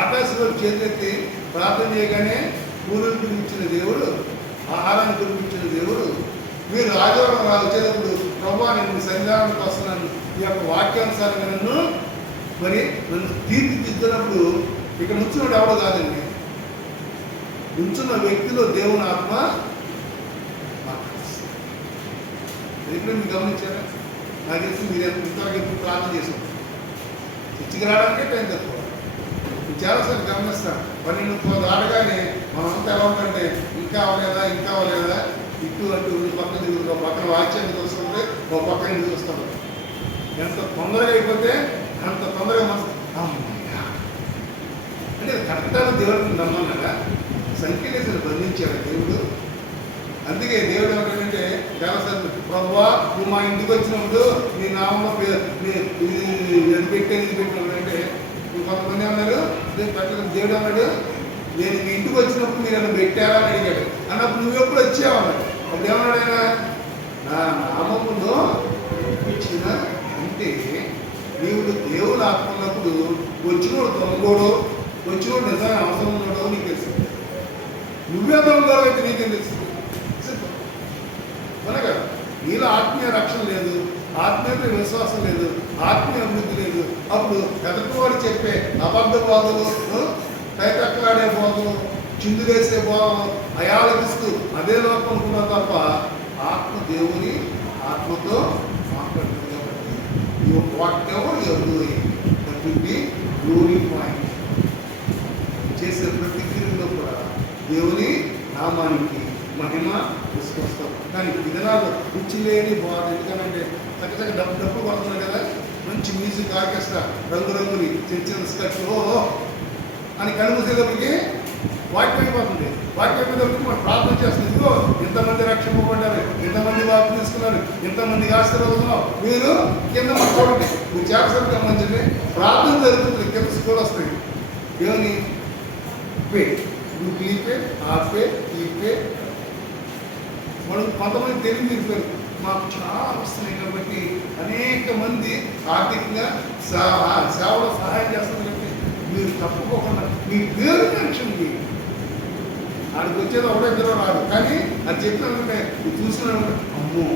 ఆకాశంలో చేతులెత్తి ప్రార్థన చేయగానే పూలను కురిపించిన దేవుడు, ఆహారాన్ని కురిపించిన దేవుడు. మీరు ఆదివారం వచ్చేటప్పుడు ప్రభువా నేను మీ సన్నిధానానికి వస్తున్నాను, ఈ యొక్క వాక్యానుసారంగా నన్ను తీర్చిదిద్దినప్పుడు ఇక్కడ నుంచున్నాడు ఎవడో కాదండి, నుంచున్న వ్యక్తిలో దేవుని ఆత్మ ఎప్పుడు మీరు గమనించారా? నాకు తెలిసి మీరు ఇంతవరకు ఎప్పుడు ప్రార్థన చేశారు. చర్చికి రావడానికే టైం తక్కువ. చాలాసార్లు గమనిస్తాను 12 దాటగానే మనమంతా ఎలా ఉంటుంటే ఇంకా అవ్వలేదా ఇటు అటు పక్కన దిగుతుంది, ఒక పక్కన వాక్యాన్ని చూస్తుంటే ఒక పక్కన ఇది చూస్తాం. ఎంత తొందరగా అయిపోతే అంత తొందరగా అమ్మయ్యా అంటే కరెక్టాగా దేవుడిని నమ్మన్నాడా? సంఖ్యలేసిన బంధించాడు దేవుడు. అందుకే దేవుడు ఏమంటాడంటే చాలాసార్లు ప్రభువా నువ్వు మా ఇంటికి వచ్చినప్పుడు నీ నామంలో ఇది పెట్టినప్పుడు అంటే కొంతమంది అన్నారు దేవుడు అన్నాడు నేను మీ ఇంటికి వచ్చినప్పుడు మీరు ఏమైనా పెట్టారా అని అడిగాడు. అన్నప్పుడు నువ్వు ఎప్పుడు వచ్చావు అన్నాడు. అప్పుడు ఏమన్నాడు ఆయన? నా నామములో ఇచ్చిన అంటే నీవు దేవుడు ఆత్మన్నప్పుడు వచ్చినోడు దొంగోడు, వచ్చినోడు నిజంగా అవసరం ఉన్నాడో నీకు తెలుసు. నువ్వే దొంగోడు అయితే నీకేం తెలుసు? అనగా నీలో ఆత్మీయ రక్షణ లేదు, ఆత్మీయత విశ్వాసం లేదు, ఆత్మీయ అభివృద్ధి లేదు. అప్పుడు ఎదుటివాడు చెప్పే అబద్ధ బోధలు, కైతక్కలాడే బోధలు, చిందులేసే బోధలు అయాలకిస్తూ అదే లోపం అనుకున్నా తప్ప ఆత్మ దేవుని ఆత్మతో మాట్లాడుతుంది. కాబట్టి what ever your doing that will be glorifying. చేసే ప్రతి క్రియలో కూడా దేవుని నామానికి మహిమ తీసుకొస్తాం. కానీ విధానాలు రుచి లేని బాధ. ఎందుకంటే చక్కగా డబ్బు పడుతున్నాయి కదా, మంచి మ్యూజిక్ ఆర్కెస్ట్రా, రంగురంగుని చిన్న చిన్న స్కట్లు అని కనుమూసేటప్పటికి వాక్యం అయిపోతుంది. వాక్యం అయిపోయేటప్పటికి మనం ప్రార్థన చేస్తుంది. ఇదిగో ఎంతమంది రక్షింపబడ్డారు, ఎంతమంది వాక్యం తీసుకున్నారు, ఎంతమందికి ఆశీర్వాదం. మీరు కింద మనం చూడండి, మీరు చేపసరికి గమనించండి, ప్రార్థన జరుగుతుంది, కింద స్కూల్ వస్తాయి. ఏమని పే నువ్వు ఈ పే ఆ పే ఈ పే. మనం కొంతమంది తెలివి తీరిపోయారు, మాకు చాలా వస్తున్నాయి కాబట్టి అనేక మంది ఆర్థికంగా సేవలో సహాయం చేస్తున్నారు. కాబట్టి మీరు తప్పుకోకుండా మీ పేరు మెన్షన్ చేయండి. ఆడికి వచ్చేది ఒకటో ఇద్దరు రాదు, కానీ అది చెప్పినట్టే నువ్వు చూసినట్టు అమ్మో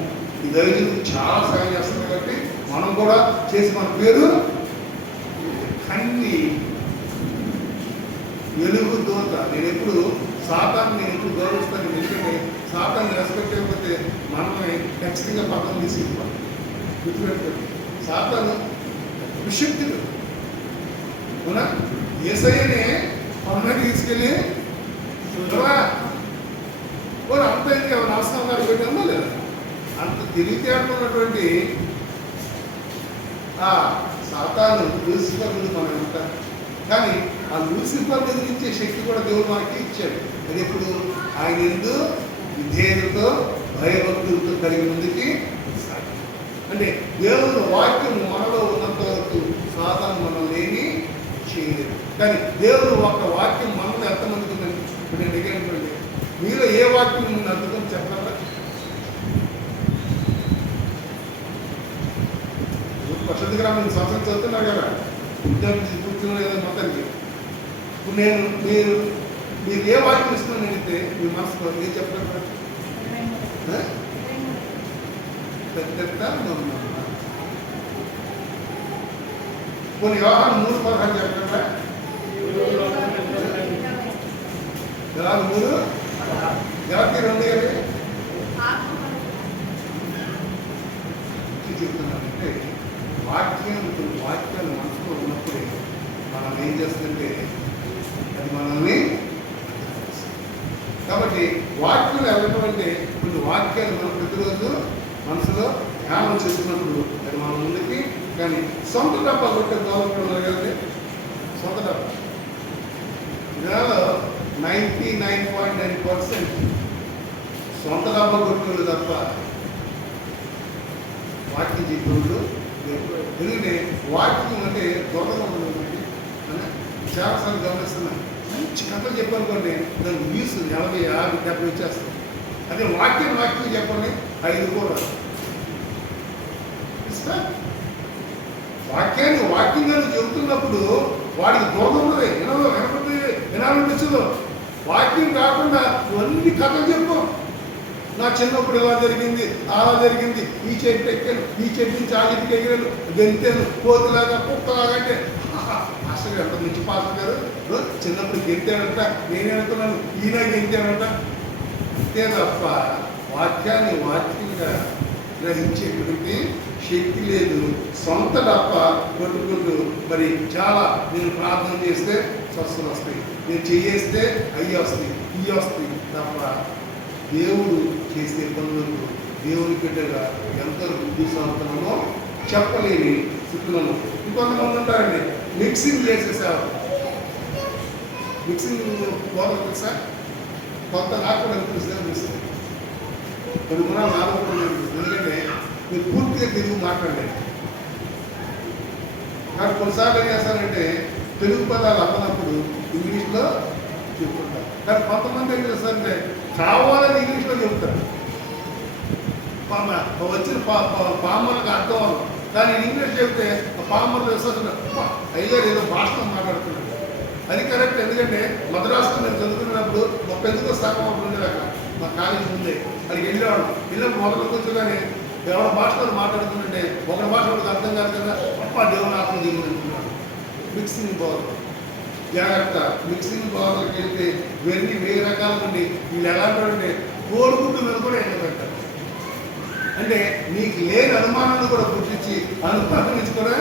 ఈ దైవం చాలా సహాయం చేస్తున్నారు కాబట్టి మనం కూడా చేసి మన పేరు కన్ని వెలుగు దోత. నేను ఎప్పుడు గౌరవిస్తాను. ఎందుకంటే సాతాన్ని రెస్పెక్ట్ అయిపోతే మనమే ఖచ్చితంగా పక్కన తీసుకెళ్ళిపోతాం. గుర్తుపెట్టుకోండి, సాతాను విశక్తుడు అవునా? యేసయ్యనే పక్కన తీసుకెళ్ళి అంత ఇంకా నరసింహ గారు పెట్టామో లేదా, అంత తెలివితేటలున్నటువంటి ఆ సాతాను లూసిఫర్ ముందు మనం ఉంటాం. కానీ ఆ లూసిఫర్ ఎదిరించే శక్తి కూడా దేవుడు మనకి ఇచ్చాడు. అది ఎప్పుడు ఆయన ఎందు విధేయతతో భయభక్తులతో కలిగి ముందుకి అంటే దేవుని వాక్యం మనలో ఉన్నంత వరకు సాతాను మనల్ని ఏమీ చేయలేదు. కానీ దేవుడు ఒక వాక్యం మనలో ఎంతమందికి ఉందండి? ఇప్పుడు నేను అడిగాను, మీలో ఏ వాక్యం ముందు అర్థం చెప్పగలరా? పరిశుద్ధ గ్రామం సంవత్సరం చదువుతున్నారు కదా, విద్యార్థి కూర్చున్నా లేదా మొత్తానికి. ఇప్పుడు మీరు ఏ వాక్యం ఇస్తున్నాను అడిగితే మీ మనసులో ఏం చెప్పగలరా? కొన్ని వ్యవహారం 3:16 చెప్పగలరా? 3 2 చెప్తున్నానంటే వాక్యాలు మనసులో ఉన్నప్పుడే మనం ఏం చేస్తుందంటే అది మనల్ని. కాబట్టి వాక్యాలు వెళ్ళటం అంటే కొన్ని వాక్యాలు మనం ప్రతిరోజు మనసులో ధ్యానం చేసుకున్నప్పుడు అది మన ముందుకి. కానీ సొంత డబ్బా కొట్టే గౌరవం కదండి, సొంత డబ్బా ఇవాళ 99.9% సొంత డబ్బా కొట్టుకోలేదు తప్ప వాక్యం చెప్పేవాళ్ళు. ఎందుకంటే వాక్యం అంటే దొంగతనం అని చాలాసార్లు గమనిస్తున్నాను. మంచి కథలు చెప్పనుకోండి దానికి వ్యూస్ 40, 50, 70 వచ్చేస్తాయి. అదే వాక్యం చెప్పండి 5 కూడా. వాక్యంగా నువ్వు చెబుతున్నప్పుడు వాడికి దూరం ఉన్నది వినాలనిపించదు. వాక్యం కాకుండా నువ్వు కథలు చెప్పు. నా చిన్నప్పుడు ఎలా జరిగింది, అలా జరిగింది, ఈ చెట్టు ఎక్కాను, ఈ చెట్టు నుంచి ఆ చెట్టుకి ఎగిరాను, గెంతాను, కోతిలాగా కుక్కలాగా. అంటే అసలు ఎంత మంచి పాస్టర్ గారు చిన్నప్పుడు గెంతాడంట, నేనే అనుకున్నాను ఈయన గెంతాడంట. అంతే తప్ప వాక్యంగా గ్రహించేటువంటి శక్తి లేదు. సొంత డప్ప కొట్టుకుంటూ మరి చాలా నేను ప్రార్థన చేస్తే స్వస్థలు వస్తాయి, నేను చేస్తే అయ్యి వస్తాయి, ఇవి వస్తాయి తప్ప దేవుడు చేసే పనులకు దేవుని బిడ్డగా ఎంత బుద్ధి సంవత్సరమో చెప్పలేని స్థితులను. ఇంకొంతమంది ఉంటారండి మిక్సింగ్ చేసేసారు. మిక్సింగ్ బోధన తెలుసా? కొంత నాకు కూడా అనిపిస్తుంది, కొన్ని గుణాలు నాకు కూడా అనిపిస్తుంది. ఎందుకంటే మీరు పూర్తిగా తెలుగు మాట్లాడలేదు. నాకు కొన్నిసార్లు ఏం చేస్తారంటే తెలుగు పదాలు అన్నప్పుడు ఇంగ్లీష్లో చెప్పుకుంటారు. కానీ కొంతమంది ఏం చేస్తారంటే కావాలని ఇంగ్లీష్లో చెబుతారు. వచ్చిన పామర్లకు అర్థం అవ్వదు, కానీ ఇంగ్లీష్ చెప్తే పామర్లు విశ్వసన అయ్యారు ఏదో భాషలో మాట్లాడుతున్నాడు. అది కరెక్ట్. ఎందుకంటే మద్రాసులో నేను చదువుకున్నప్పుడు 30 స్థానం అప్పుడు ఉండేదాక మా కాలేజీ ముందే అక్కడికి వెళ్ళినప్పుడు మొదలు కూర్చోగానే ఎవరి భాషలో మాట్లాడుతుంటే ఒకరి భాష ఒకటి అర్థం కాదు కదా, దేవుని ఆత్మ దేవుని అంటున్నాడు. మిక్సింగ్ బోధన జాగ్రత్త. మిక్సింగ్ బోధనకి వెళ్తే ఇవన్నీ 1000 రకాల నుండి వీళ్ళు ఎలా అంటే కోరుకుంటూ మీద కూడా ఎండబెట్టారు. అంటే నీకు లేని అనుమానాన్ని కూడా పుట్టించి అనుమానం కూడా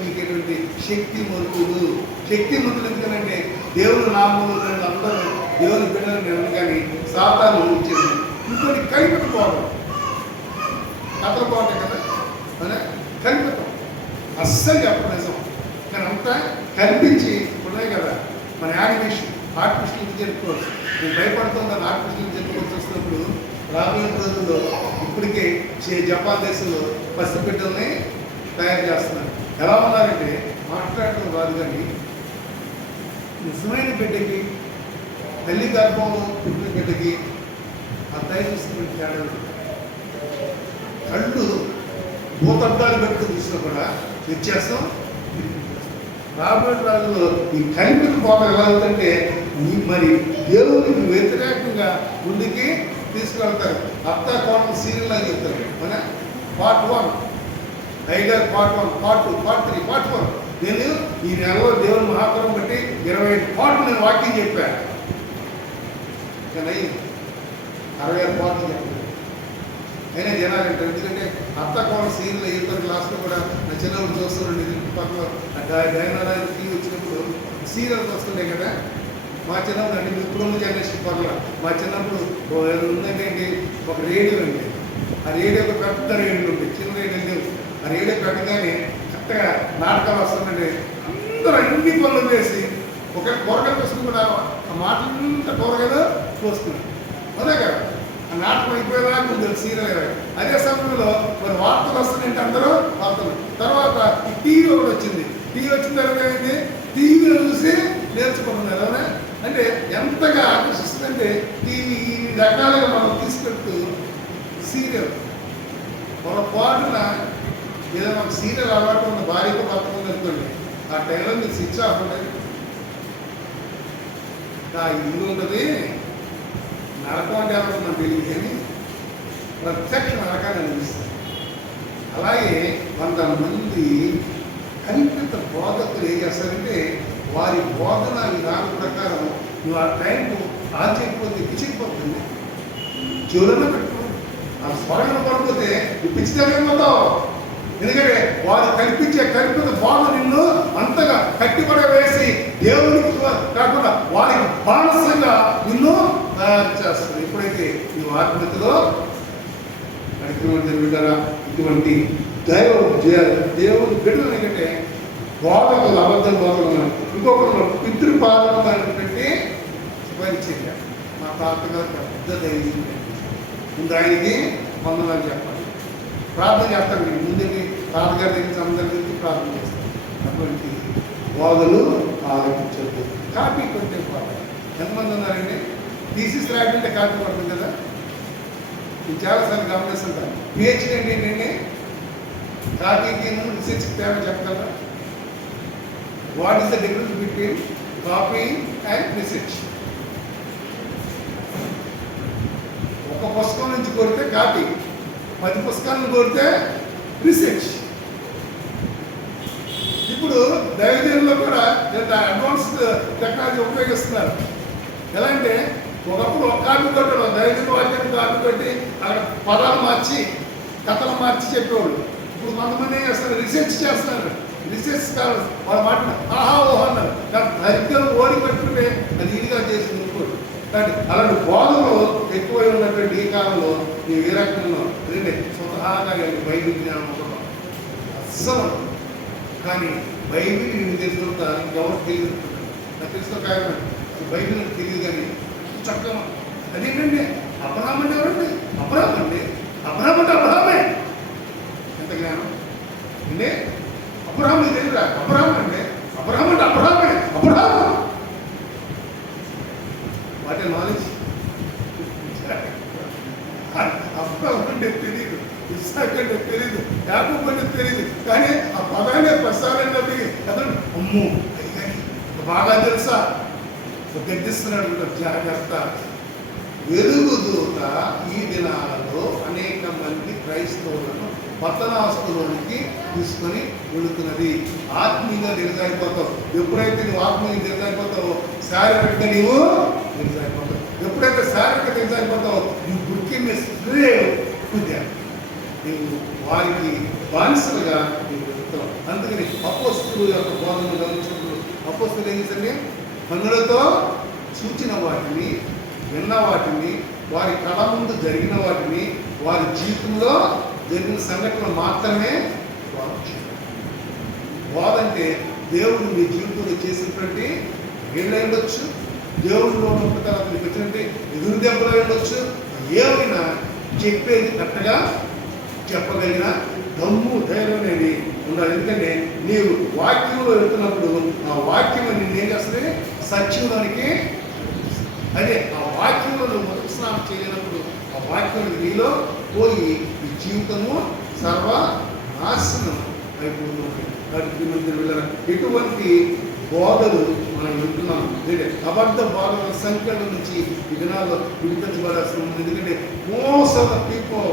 మీకు ఎటువంటి శక్తిమంతులు ఎందుకంటే దేవుని నామంలో అందరూ దేవుని బిడ్డలు నేను కానీ సాతాను ఇచ్చింది. ఇంకొన్ని కల్పిత పోవడం కథలు బాగుంటాయి కదా, అనే కల్పితం అస్సలు చెప్పడం నిజం. కానీ అంతా కల్పించి ఉన్నాయి కదా. మన యానిమేషన్ ఆర్టిఫిషియల్ ఇంటెలిజెన్స్ నేను భయపడుతుందని ఆర్టిఫిషియల్ ఇంటెలిజెన్స్ వస్తున్నప్పుడు రాబోయే రోజుల్లో ఇప్పటికే జపాన్ దేశంలో పసిబిడ్డల్ని తయారు చేస్తున్నారు. ఎలా ఉన్నారంటే మాట్లాడటం రాదు, కానీ నిజమైన బిడ్డకి తల్లి గర్భంలో పుట్టిన బిడ్డకి ఆ తయారు చేస్తున్న తేడా. కళ్ళు భూతద్దాలు పెట్టుకుని చూసినా కూడా వ్యత్యాసం. రాబోయే రోజుల్లో ఈ కల్పిత బోధ ఎలా అవుతుంటే మరి దేవునికి వ్యతిరేకంగా ముందుకి తీసుకెళ్తారు. అత్తా కోణం సీరియల్ అని చెప్తారు. మన part 1 tiger, part 1, part 2, part 3, part 4. నేను ఈ నెలలో దేవుని మహాపురం బట్టి 25 పార్ట్లు నేను వాక్యం చెప్పాను. కానీ 66 పార్ట్లు చెప్పాను. అయినా జనాలు అంటారు. ఎందుకంటే అత్త కోణం సీరియల్ ఇతర క్లాస్లో కూడా నా చిన్నప్పుడు చూస్తానండి. పక్కన డైనారాయణ టీవీ వచ్చినప్పుడు సీరియల్స్ వస్తుండే కదా. మా చిన్నప్పుడు అంటే ఇప్పుడున్న జనరేషన్ పర్ల మా చిన్నప్పుడు ఉందంటే ఒక రేడియో ఉంది. ఆ రేడియో ఒక పెద్ద రేడియో ఉంది, చిన్న రేడియో లేవు. ఆ రేడియో పెట్టగానే కరెక్ట్గా నాటకాలు వస్తుందంటే అందరూ అన్ని పనులు చేసి ఒక కూరగాయలు వస్తుంది కూడా ఆ మాటలంతా కూరగాయలు వస్తుంది. అదే కదా ఆ నాటకం అయిపోయేదాకా ఉంది సీరియల్. అదే సమయంలో మరి వార్తలు వస్తున్నాయంటే అందరూ వార్తలు. తర్వాత ఈ టీవీ ఒకటి వచ్చింది. టీవీ వచ్చిన తర్వాత ఏంటి, టీవీలో చూసి నేర్చుకుంటున్నారు. అవునా? అంటే ఎంతగా ఆకర్షిస్తుందంటే టీవీ ఈ రకాలుగా మనం తీసుకెళ్తూ సీరియల్ పొరపాటున ఏదైనా ఒక సీరియల్ అలవాటు ఉన్న భార్యతో భర్త అనుకోండి, ఆ టైంలో మీరు స్విచ్ ఆఫ్ ఉంటుంది. ఆ ఇల్లు ఉంటుంది నరకం అంటే ఏమన్నా తెలియదు, కానీ ప్రత్యక్ష నరకాన్ని అనిపిస్తుంది. అలాగే 100 మంది కల్పిత బోధకులు ఏం చేస్తారంటే వారి బోధన విధానం ప్రకారం నువ్వు ఆ టైంకు ఆన్ చేయకపోతే పిచ్చిపోతుంది. చెవులను పెట్టుకోండి. ఆ స్వరంలో పడిపోతే నువ్వు పిచ్చితేమవుతావు. ఎందుకంటే వారు కల్పించే కల్పిత బోధ నిన్ను అంతగా కట్టిపడవేసి దేవునికి కాకుండా వారికి బానిసంగా నిన్ను తయారు చేస్తుంది. ఎప్పుడైతే ఈ ఆత్మీయతలో నడిపినట్టు ఇటువంటి దేవుని బిడ్డలు ఏంటంటే బోధకులు అబద్ధం బోధకులు. ఇంకొకరు పితృపాదం పెట్టి పరిచర్య. మా తాతగారు పెద్ద ధైర్యం ముందు ఆయనకి వందనాలు చెప్పాలి, ప్రార్థన చేస్తాను. ముందుకి తాతగారి దగ్గర అందరి గురించి ప్రార్థన చేస్తాను. అటువంటి బోధలు ఆలోచించద్దు. కాపీ కొట్టే బోధ ఎంతమంది ఉన్నారండి? థీసిస్ రాయడంటే కాపీ కొడుతుంది కదా. నేను చాలాసార్లు గమనిస్తుంటాను. పిహెచ్డీ అంటే ఏంటంటే కాపీకి రీసెర్చ్ తేడా చెప్పగలరా? What is the difference between copying and research? ఒక పుస్తకం నుంచి కొడితే కాపీ, 10 పుస్తకాలను కొడితే రీసెర్చ్. ఇప్పుడు దైవజనుల్లో కూడా అడ్వాన్స్డ్ టెక్నాలజీ ఉపయోగిస్తున్నారు. ఎలా అంటే ఒకప్పుడు ఒక కాపీ కొట్టడం, దైవజన వాక్యాన్ని కాపీ కొట్టి అక్కడ పదాలు మార్చి కథలు మార్చి చెప్పేవాళ్ళు. ఇప్పుడు కొంతమంది ఏం చేస్తారు? రీసెర్చ్ చేస్తున్నారు. రీసెర్చ్ కాదు, వాళ్ళ మాట ఆహా ఓహో అన్నారు. కానీ దరిద్రం ఓడి పెట్టుకుంటే అది ఇదిగా చేసింది ఇంకోటి. కానీ అలాంటి బోధనలు ఎక్కువై ఉన్నటువంటి ఈ కాలంలో ఈ రకంలో ఏంటంటే స్వతహాగా బైబిల్ జ్ఞానం ఉండడం అస్సలు. కానీ బైబిల్ నేను తెలుసుకుంటా ఇంకెవరు తెలియదు. నాకు తెలుసుకో కారణం బైబిల్ నాకు తెలియదు. కానీ చక్కగా అదేంటండి అబ్రహాం అంటే ఎవరండి? అబ్రహాం అండి. అబ్రహాం అంటే అబ్రహామే. ఎంత జ్ఞానం అంటే అబ్రహాం మీకు తెలియరా? అబ్రహాం అంటే అబ్రహాం అంటే అబ్రహామే. అబ్రహాం వాటి నాలెడ్జ్. అబ్రహాం అంటే తెలియదు, ఇస్సాక్ అంటే తెలియదు, యాకోబు అంటే తెలియదు. కానీ ఆ పదాన్ని ప్రసారాన్ని అతను అమ్మో కానీ బాగా తెలుసా గద్దిస్తున్నాడు. జాగ్రత్త. వెలుగుదూత ఈ దినాలలో అనేక మంది క్రైస్తవులను పతనాస్తులోనికి తీసుకొని వెళుతున్నది. ఆత్మీయంగా దిగజారిపోతావు. ఎప్పుడైతే నువ్వు ఆత్మీయంగా దిగజారిపోతావో శారీరకంగా నీవు దిగజారిపోతావు. ఎప్పుడైతే శారీరకంగా దిగజారిపోతావో నువ్వు బుక్కి నీవు వారికి బానిసలుగా నీవు వెళుతావు. అందుకని అపోస్తుల యొక్క బోధనలు గమనించినప్పుడు అపోస్తులు ఏం చేశారు? కన్నులతో చూచిన వాటిని, విన్న వాటిని, వారి కళ ముందు జరిగిన వాటిని, వారి జీవితంలో జరిగిన సంఘటనలు మాత్రమే బోధ. అంటే దేవుడు మీ జీవితంలో చేసినటువంటి ఏళ్ళు ఉండొచ్చు, దేవుడిలో ఉన్న తర్వాత మీకు వచ్చినట్టు ఎదురు దెబ్బలు ఉండొచ్చు. ఏమైనా చెప్పేది కరెక్ట్గా చెప్పగలిగిన దమ్ము ధైర్యం అనేది ఉండాలి. ఎందుకంటే నీవు వాక్యంలో వెళ్తున్నప్పుడు ఆ వాక్యం నిన్నేం చేస్తుంది? సత్యంలోనికి. అదే ఆ వాక్యంలో నువ్వు మొదటి స్నానం చేయలేనప్పుడు ఆ వాక్యం నీలో పోయి ఈ జీవితము సర్వ నాశనం అయిపోతుంది. ఎటువంటి బోధలు మనం వింటున్నాం. అబద్ధ బోధల సంఖ్యల నుంచి ఈ దినాల్లో విడిపించబడాల్సి ఉంది. ఎందుకంటే మోస్ట్ ఆఫ్ ద పీపుల్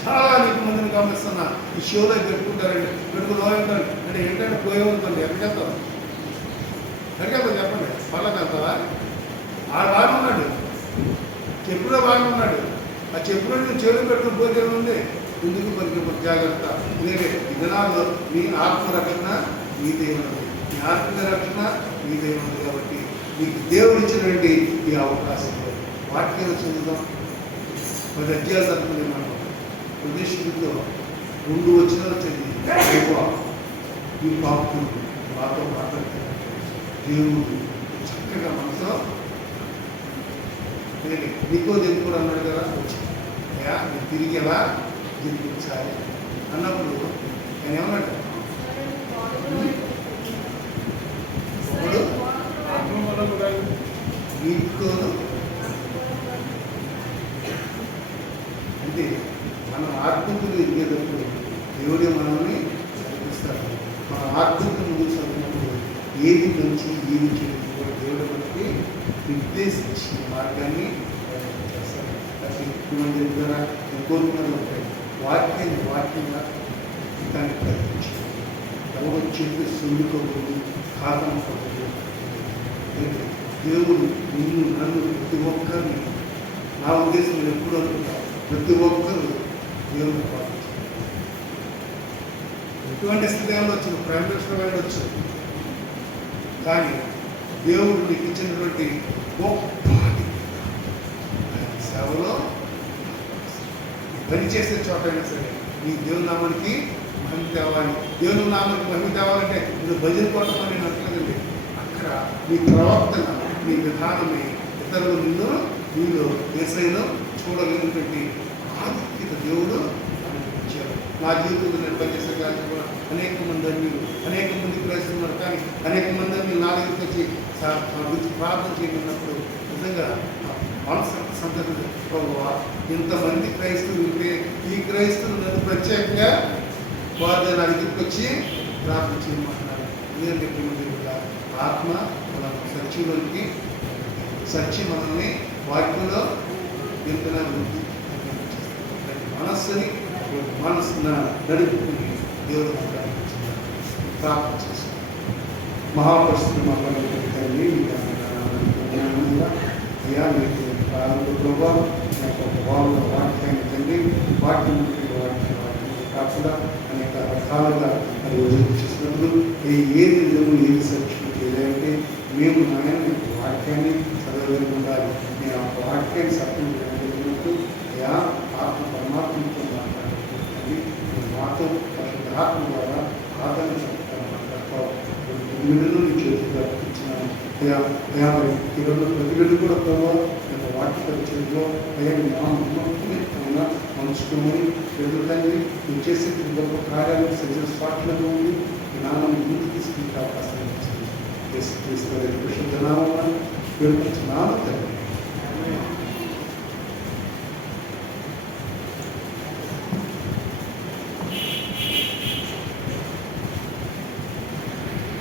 చాలా నీకు మందిని గమనిస్తున్నా ఈ షోలో పెట్టుకుంటారండి. పెట్టుకుని ఉంటారు అంటే ఏంటంటే పోయే ఉంటుంది. ఎక్కడికి వెళ్తావు? చెప్పండి. వాళ్ళకి వెళ్తావా? ఆ బాగా ఉన్నాడు, చెప్పులో బాగా ఉన్నాడు. ఆ చెప్పులో నువ్వు చెడు పెట్టుకుని పోతే ఉంది. ఎందుకు పనికి జాగ్రత్త. ఎందుకంటే ఈ దినాల్లో నీ ఆత్మరక్షణ నీ దేవుడు, నీ ఆత్మీయ రక్షణ నీ దేవుడు. కాబట్టి నీకు దేవుడు ఇచ్చినటువంటి ఈ అవకాశం వాక్యం చదువుదాం. 10 అధ్యాయాలు చదువుకునే మనం ప్రదేశంలో 2 వచనాలు చదివి ఈ పాపం మాతో మాట్లాడుతున్నారు. దేవుడు చక్కగా మనసులో నీకో దేవుడు కూడా అన్నాడు కదా, అయ్యా నేను తిరిగి ఎలా జీవించాలి అన్నప్పుడు నేను ఏమన్నాడు? వీటితో అంటే మనం ఆత్మీయులు ఎదిగేటప్పుడు దేవుడే మనల్ని నడిపిస్తాడు. మన ఆత్మీయులు ముందుకు చదివినప్పుడు ఏది మంచి ఏది చెడు కూడా దేవుడు మనకి నిర్దేశించి మార్గాన్ని చేస్తాడు. అది మంది ద్వారా కోరుకున్నది ఉంటాయి. వాక్యంగా దాన్ని ప్రకటించి ఎవరు చెప్పి సుందుకోకూడదు, కాదనుకోకూడదు. దేవుడు నిన్ను నన్ను ప్రతి ఒక్కరిని, నా ఉద్దేశం నేను ఎప్పుడు అనుకుంటా, ప్రతి ఒక్కరు దేవుని పాటించారు. ఎటువంటి స్థితి ఉండొచ్చు, ప్రైమ్ మినిస్టర్ ఉండొచ్చు, కానీ దేవుడు నీకు ఇచ్చినటువంటి గొప్ప సేవలో పనిచేసే చోటైనా సరే నీ దేవుని నామానికి మహిమ తేవాలి. దేవుని నామానికి మహిమ తేవాలంటే నువ్వు భజన కోటం నేను అంటలేదండి. అక్కడ నీ ప్రవర్తన, నీ విధానమే ఇతరులు నీలో యేసయ్యను చూడగలిగినటువంటి ఆధిక్యత దేవుడు ఇచ్చారు. నా జీవితంలో నేను పనిచేసే కాదు కూడా అనేక మంది మీరు అనేక మంది క్రైస్తున్నారు, కానీ అనేక మంది మీరు నా దగ్గరికి వచ్చి నా గురించి ప్రార్థన చేయమన్నప్పుడు నిజంగా మనసు సంతృప్తి ప్రభువా, ఇంతమంది క్రైస్తవులు ఉంటే ఈ క్రైస్తవులు నన్ను ప్రత్యేకంగా వారు నా దగ్గరికి వచ్చి ప్రార్థన చేయమంటున్నారు. ఎందుకంటే ఆత్మ మన సత్యంలోకి సత్యం మనల్ని వాక్యంలో ఎంతనా వృద్ధి మనస్సున నడుపుకుని దేవుడు ప్రార్థన చేస్తాం. మహాపరిస్థితి మాట్లాడుతుంది అయ్యా మీకు ప్రారంభ ప్రభావ భావంలో వాక్యాన్ని తండ్రి వాక్యం కాకుండా అనేక రకాలుగా అది వదిలి చేసినప్పుడు ఏది నిజము ఏది సత్యం ఏదంటే మేము నాయన వాక్యాన్ని చదవలేని ఉండాలి. నేను ఆ వాక్యాన్ని సత్యం చేయగలిగినట్టు అయ్యా ఆత్మ పరమాత్మతో మాట్లాడుతుంది, మాతో ఆత్మ ద్వారా ఆదరణ చెప్తాను మాట్లాడతావు. తొమ్మిదిలో నీ చేతిగా ఇచ్చినాను అయ్యా. అయ్యా మరి ఈరోజు ప్రతిరోజు కూడా ప్రభావ నేను వాక్య పరిచయంలో అయ్యా నీ అయినా మనసుకోమని ఎదుగుతాయి. నువ్వు చేసే గొప్ప కార్యాలు సజీవ స్వాట్లలో ఉంది. ఈ నామని ముందు తీసుకుంటే అవకాశం ఇచ్చింది. విశుద్ధ నామం పేరు నామ